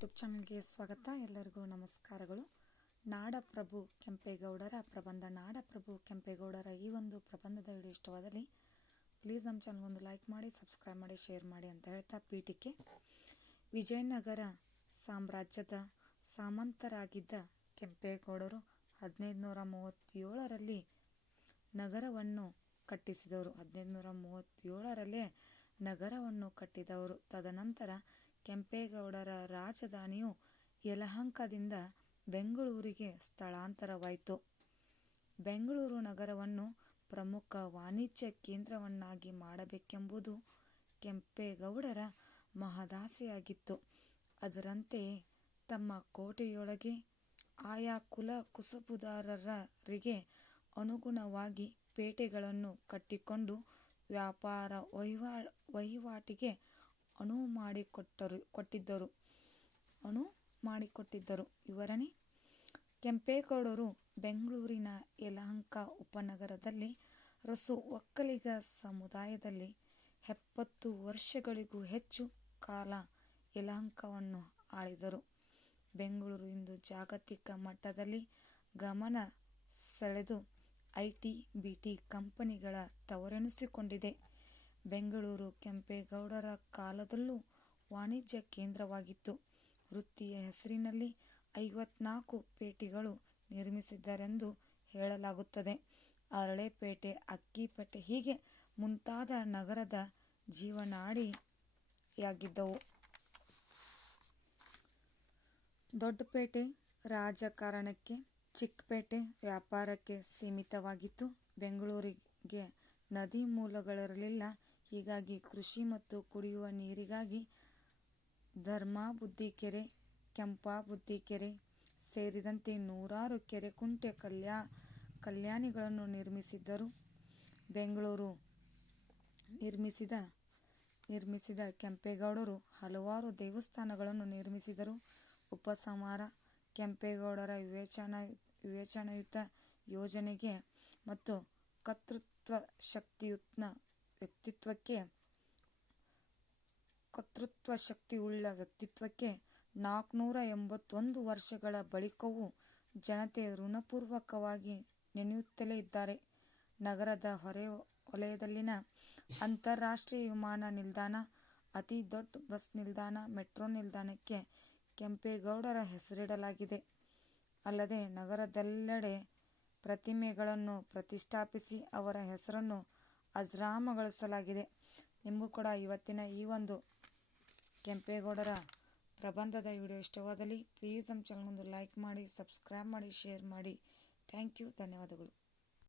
YouTube ಚಾನಲ್ಗೆ ಸ್ವಾಗತ. ಎಲ್ಲರಿಗೂ ನಮಸ್ಕಾರಗಳು. ನಾಡಪ್ರಭು ಕೆಂಪೇಗೌಡರ ಪ್ರಬಂಧ. ನಾಡಪ್ರಭು ಕೆಂಪೇಗೌಡರ ಈ ಒಂದು ಪ್ರಬಂಧದ ವಿಡಿಯೋ ಇಷ್ಟವಾದಲ್ಲಿ ಪ್ಲೀಸ್ ನಮ್ಮ ಚಾನಲ್ ಒಂದು ಲೈಕ್ ಮಾಡಿ, ಸಬ್ಸ್ಕ್ರೈಬ್ ಮಾಡಿ, ಶೇರ್ ಮಾಡಿ ಅಂತ ಹೇಳ್ತಾ ಪೀಠಿಕೆ. ವಿಜಯನಗರ ಸಾಮ್ರಾಜ್ಯದ ಸಾಮಂತರಾಗಿದ್ದ ಕೆಂಪೇಗೌಡರು 1537ರಲ್ಲಿ ನಗರವನ್ನು ಕಟ್ಟಿಸಿದವರು. 1537ರಲ್ಲೇ ನಗರವನ್ನು ಕಟ್ಟಿದವರು. ತದನಂತರ ಕೆಂಪೇಗೌಡರ ರಾಜಧಾನಿಯು ಯಲಹಂಕದಿಂದ ಬೆಂಗಳೂರಿಗೆ ಸ್ಥಳಾಂತರವಾಯಿತು. ಬೆಂಗಳೂರು ನಗರವನ್ನು ಪ್ರಮುಖ ವಾಣಿಜ್ಯ ಕೇಂದ್ರವನ್ನಾಗಿ ಮಾಡಬೇಕೆಂಬುದು ಕೆಂಪೇಗೌಡರ ಮಹದಾಸೆಯಾಗಿತ್ತು. ಅದರಂತೆಯೇ ತಮ್ಮ ಕೋಟೆಯೊಳಗೆ ಆಯಾ ಕುಲ ಕುಸಬುದಾರರಿಗೆ ಅನುಗುಣವಾಗಿ ಪೇಟೆಗಳನ್ನು ಕಟ್ಟಿಕೊಂಡು ವ್ಯಾಪಾರ ವಹಿವಾಟಿಗೆ ಅನುವು ಮಾಡಿಕೊಟ್ಟಿದ್ದರು. ವಿವರಣೆ: ಕೆಂಪೇಗೌಡರು ಬೆಂಗಳೂರಿನ ಯಲಹಂಕ ಉಪನಗರದಲ್ಲಿ ರಸು ಒಕ್ಕಲಿಗ ಸಮುದಾಯದಲ್ಲಿ 70 ವರ್ಷಗಳಿಗೂ ಹೆಚ್ಚು ಕಾಲ ಯಲಹಂಕವನ್ನು ಆಳಿದರು. ಬೆಂಗಳೂರು ಇಂದು ಜಾಗತಿಕ ಮಟ್ಟದಲ್ಲಿ ಗಮನ ಸೆಳೆದು ಐಟಿ, ಬಿಟಿ ಕಂಪನಿಗಳ ತವರೆನಿಸಿಕೊಂಡಿದೆ. ಬೆಂಗಳೂರು ಕೆಂಪೇಗೌಡರ ಕಾಲದಲ್ಲೂ ವಾಣಿಜ್ಯ ಕೇಂದ್ರವಾಗಿತ್ತು. ವೃತ್ತಿಯ ಹೆಸರಿನಲ್ಲಿ 54 ಪೇಟೆಗಳು ನಿರ್ಮಿಸಿದ್ದರೆಂದು ಹೇಳಲಾಗುತ್ತದೆ. ಅರಳೆಪೇಟೆ, ಅಕ್ಕಿಪೇಟೆ ಹೀಗೆ ಮುಂತಾದ ನಗರದ ಜೀವನಾಡಿಯಾಗಿದ್ದವು. ದೊಡ್ಡಪೇಟೆ ರಾಜಕಾರಣಕ್ಕೆ, ಚಿಕ್ಕಪೇಟೆ ವ್ಯಾಪಾರಕ್ಕೆ ಸೀಮಿತವಾಗಿತ್ತು. ಬೆಂಗಳೂರಿಗೆ ನದಿ ಮೂಲಗಳಿರಲಿಲ್ಲ. ಹೀಗಾಗಿ ಕೃಷಿ ಮತ್ತು ಕುಡಿಯುವ ನೀರಿಗಾಗಿ ಧರ್ಮಾಬುದ್ಧಿ ಕೆರೆ, ಕೆಂಪಾಬುದ್ಧಿ ಕೆರೆ ಸೇರಿದಂತೆ ನೂರಾರು ಕೆರೆ ಕುಂಟೆ ಕಲ್ಯಾಣಿಗಳನ್ನು ನಿರ್ಮಿಸಿದ್ದರು. ಬೆಂಗಳೂರು ನಿರ್ಮಿಸಿದ ಕೆಂಪೇಗೌಡರು ಹಲವಾರು ದೇವಸ್ಥಾನಗಳನ್ನು ನಿರ್ಮಿಸಿದರು. ಉಪಸಂಹಾರ: ಕೆಂಪೇಗೌಡರ ವಿವೇಚನಾಯುತ ಯೋಜನೆಗೆ ಮತ್ತು ಕರ್ತೃತ್ವಶಕ್ತಿಯುಳ್ಳ ವ್ಯಕ್ತಿತ್ವಕ್ಕೆ 481 ವರ್ಷಗಳ ಬಳಿಕವೂ ಜನತೆ ಋಣಪೂರ್ವಕವಾಗಿ ನೆನೆಯುತ್ತಲೇ ಇದ್ದಾರೆ. ನಗರದ ಹೊರವಲಯದಲ್ಲಿನ ಅಂತರರಾಷ್ಟ್ರೀಯ ವಿಮಾನ ನಿಲ್ದಾಣ, ಅತಿ ದೊಡ್ಡ ಬಸ್ ನಿಲ್ದಾಣ, ಮೆಟ್ರೋ ನಿಲ್ದಾಣಕ್ಕೆ ಕೆಂಪೇಗೌಡರ ಹೆಸರಿಡಲಾಗಿದೆ. ಅಲ್ಲದೆ ನಗರದೆಲ್ಲೆಡೆ ಪ್ರತಿಮೆಗಳನ್ನು ಪ್ರತಿಷ್ಠಾಪಿಸಿ ಅವರ ಹೆಸರನ್ನು ಅಜರಾಮರಗೊಳಿಸಲಾಗಿದೆ. ನಿಮಗೂ ಕೂಡ ಇವತ್ತಿನ ಈ ಒಂದು ಕೆಂಪೇಗೌಡರ ಪ್ರಬಂಧದ ವಿಡಿಯೋ ಇಷ್ಟವಾದಲ್ಲಿ ಪ್ಲೀಸ್ ನಮ್ಮ ಚಾನಲ್ ಒಂದು ಲೈಕ್ ಮಾಡಿ, ಸಬ್ಸ್ಕ್ರೈಬ್ ಮಾಡಿ, ಶೇರ್ ಮಾಡಿ. Thank you. ಧನ್ಯವಾದಗಳು.